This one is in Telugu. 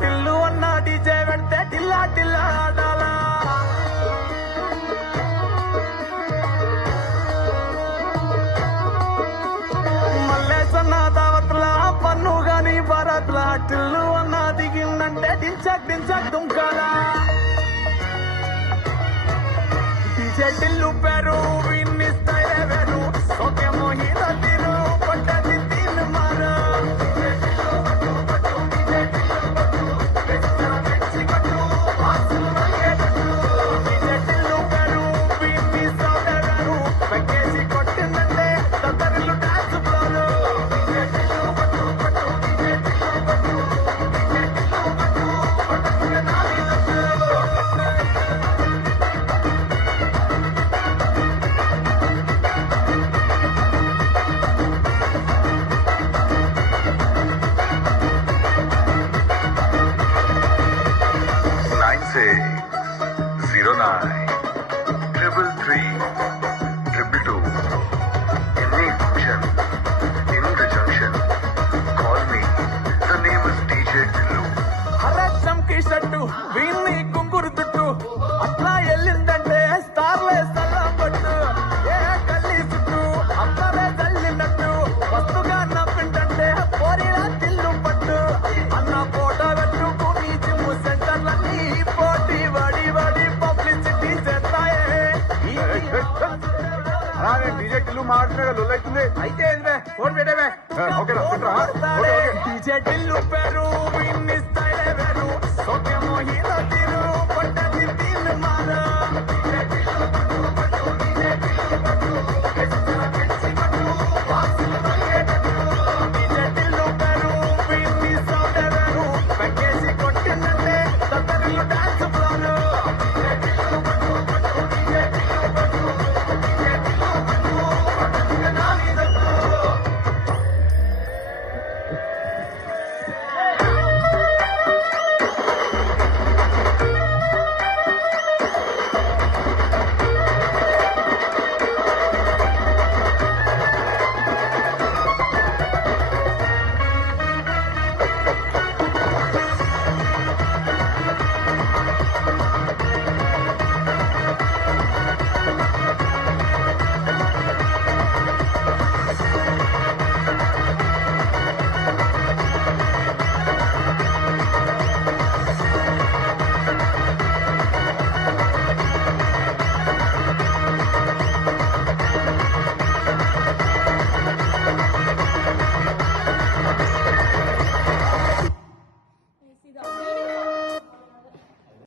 టిల్లు అన్న డీజే పెడితే టిల్లా టిల్లా ఆడాలా మల్లేసన్న దావత్ల పన్ను గాని భారత్ల టిల్లు అన్న దిగిందంటే దించక్ దించక్ దుంకాలా డీజే టిల్లు పేరు విన్నిస్తాయే వేరు ఓకే మోహిత తీరు పట్టది తీన్ మారా షట్టు వీణ్ణి కుంగురు తుట్టు అట్లా వెళ్ళిందంటే స్టార్లే సల్లబట్టు ఏ కల్లి చుట్టూ అమ్మలే జల్లినట్టు వస్తుగా నవ్విందంటే పోరిలా తిల్లు పట్టు అన్న ఫోటో పెట్టుకుని జిమ్ సెంటర్లన్నీ పోటీ వడి వడి పబ్లిసిటీ చేస్తాయే డీజే టిల్లు మాట్లాడే అవుతుంది అయితే ఫోన్ పెట్టేవే ఓకే డీజే టిల్లు పేరు విన్ని